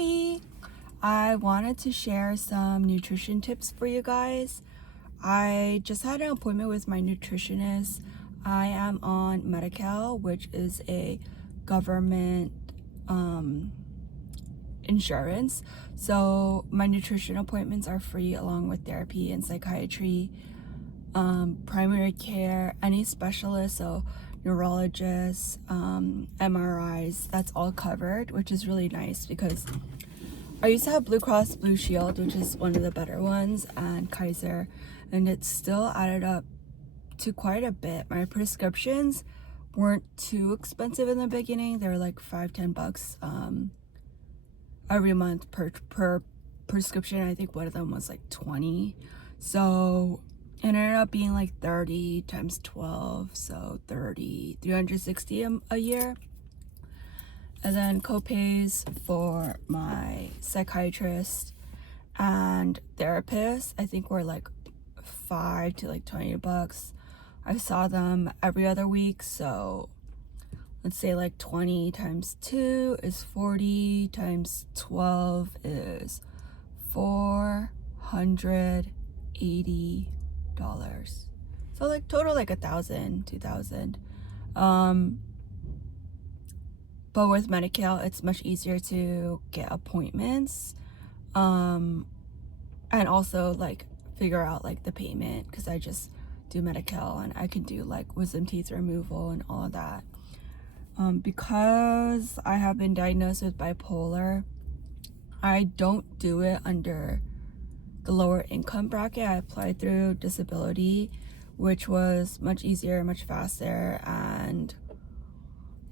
Hi! I wanted to share some nutrition tips for you guys. I just had an appointment with my nutritionist. I am on Medi-Cal, which is a government insurance. So my nutrition appointments are free along with therapy and psychiatry, primary care, any specialist, so neurologists, MRIs, that's all covered, which is really nice because I used to have Blue Cross Blue Shield, which is one of the better ones, and Kaiser, and it still added up to quite a bit. My prescriptions weren't too expensive in the beginning. They were like $5-10 every month per prescription. I think one of them was like 20, so it ended up being like 30 times 12, so 360 a year. And then co-pays for my psychiatrist and therapist, I think were like $5 to like $20. I saw them every other week, so let's say like 20 times 2 is 40 times 12 is $480. So like total like $1,000, $2,000. But with Medi-Cal, it's much easier to get appointments, and also like figure out like the payment, because I just do Medi-Cal and I can do like wisdom teeth removal and all of that. Because I have been diagnosed with bipolar, I don't do it under the lower income bracket. I applied through disability, which was much easier, much faster, and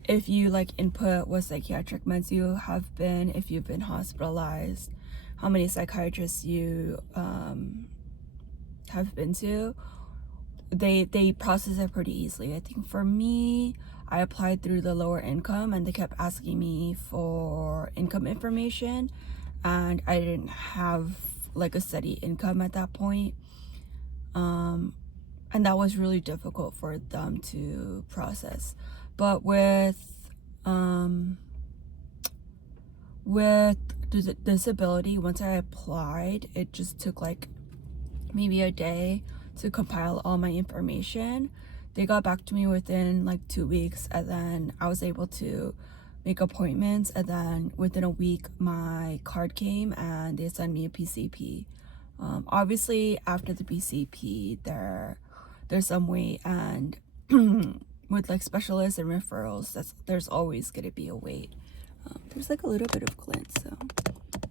if you like input what psychiatric meds you have been, if you've been hospitalized, how many psychiatrists you have been to, they process it pretty easily. I think for me, I applied through the lower income and they kept asking me for income information, and I didn't have like a steady income at that point, and that was really difficult for them to process. But with disability, once I applied, it just took like maybe a day to compile all my information. They got back to me within like 2 weeks, and then I was able to make appointments, and then within a week my card came and they sent me a PCP. Obviously after the PCP there's some wait, and with like specialists and referrals, there's always gonna be a wait. There's like a little bit of glint, so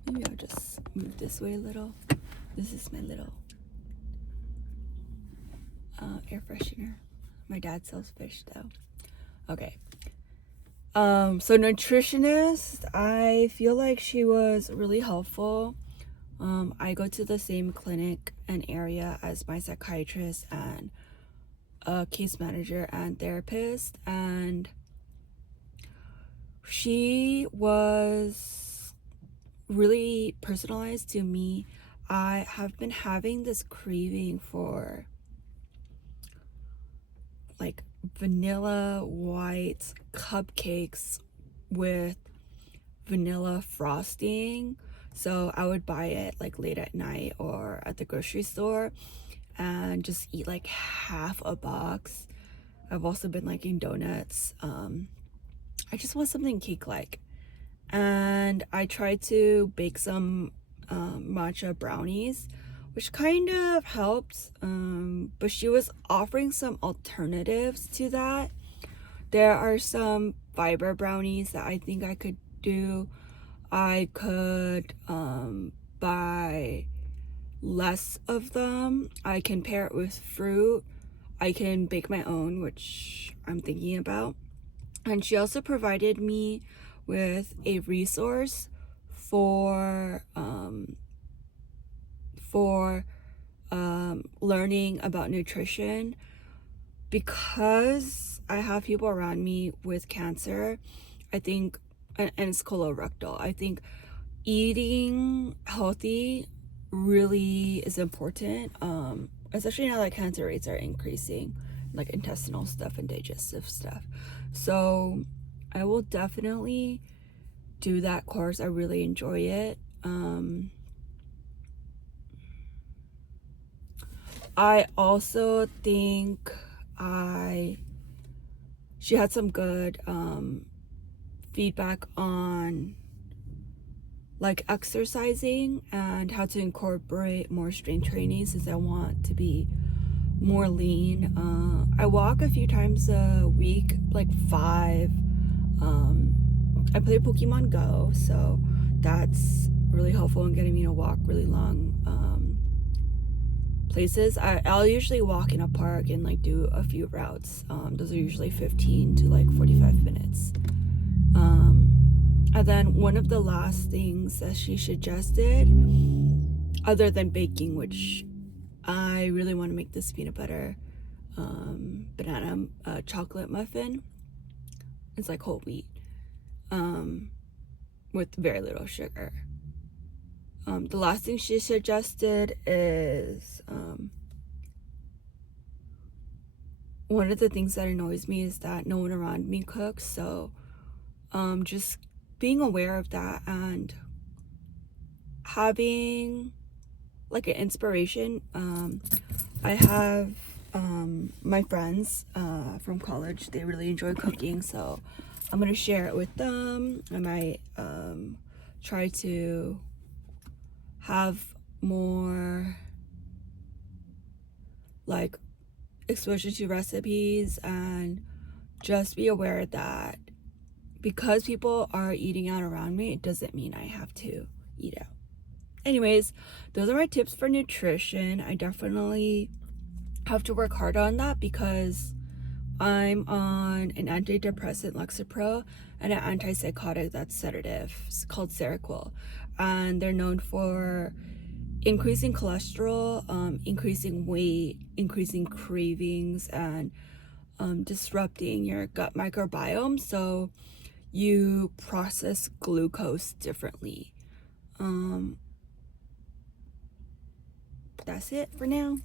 maybe I'll just move this way a little. This is my little air freshener. My dad sells fish though. Okay. So nutritionist, I feel like she was really helpful. I go to the same clinic and area as my psychiatrist and case manager and therapist, and she was really personalized to me. I have been having this craving for like vanilla white cupcakes with vanilla frosting, so I would buy it like late at night or at the grocery store and just eat like half a box. I've also been liking donuts. I just want something cake-like, and I tried to bake some matcha brownies, which kind of helped, but she was offering some alternatives to that. There are some fiber brownies that I think I could do. I could buy less of them. I can pair it with fruit. I can bake my own, which I'm thinking about. And she also provided me with a resource for learning about nutrition, because I have people around me with cancer. I think, and it's colorectal, I think eating healthy really is important, especially now that cancer rates are increasing, like intestinal stuff and digestive stuff. So I will definitely do that course. I really enjoy it. I also think she had some good feedback on like exercising and how to incorporate more strength training, since I want to be more lean. I walk a few times a week, like 5. I play Pokemon Go, so that's really helpful in getting me to walk really long places. I'll usually walk in a park and like do a few routes. Those are usually 15 to like 45 minutes. And then one of the last things that she suggested, other than baking, which I really want to make this peanut butter banana chocolate muffin. It's like whole wheat with very little sugar. The last thing she suggested is one of the things that annoys me is that no one around me cooks, so just being aware of that and having like an inspiration. I have my friends from college, they really enjoy cooking, so I'm gonna share it with them. I might try to have more like exposure to recipes, and just be aware that because people are eating out around me, it doesn't mean I have to eat out. Anyways, those are my tips for nutrition. I definitely have to work hard on that because I'm on an antidepressant, Lexapro, and an antipsychotic that's sedative. It's called Seroquel, and they're known for increasing cholesterol, increasing weight, increasing cravings, and disrupting your gut microbiome, so you process glucose differently. That's it for now.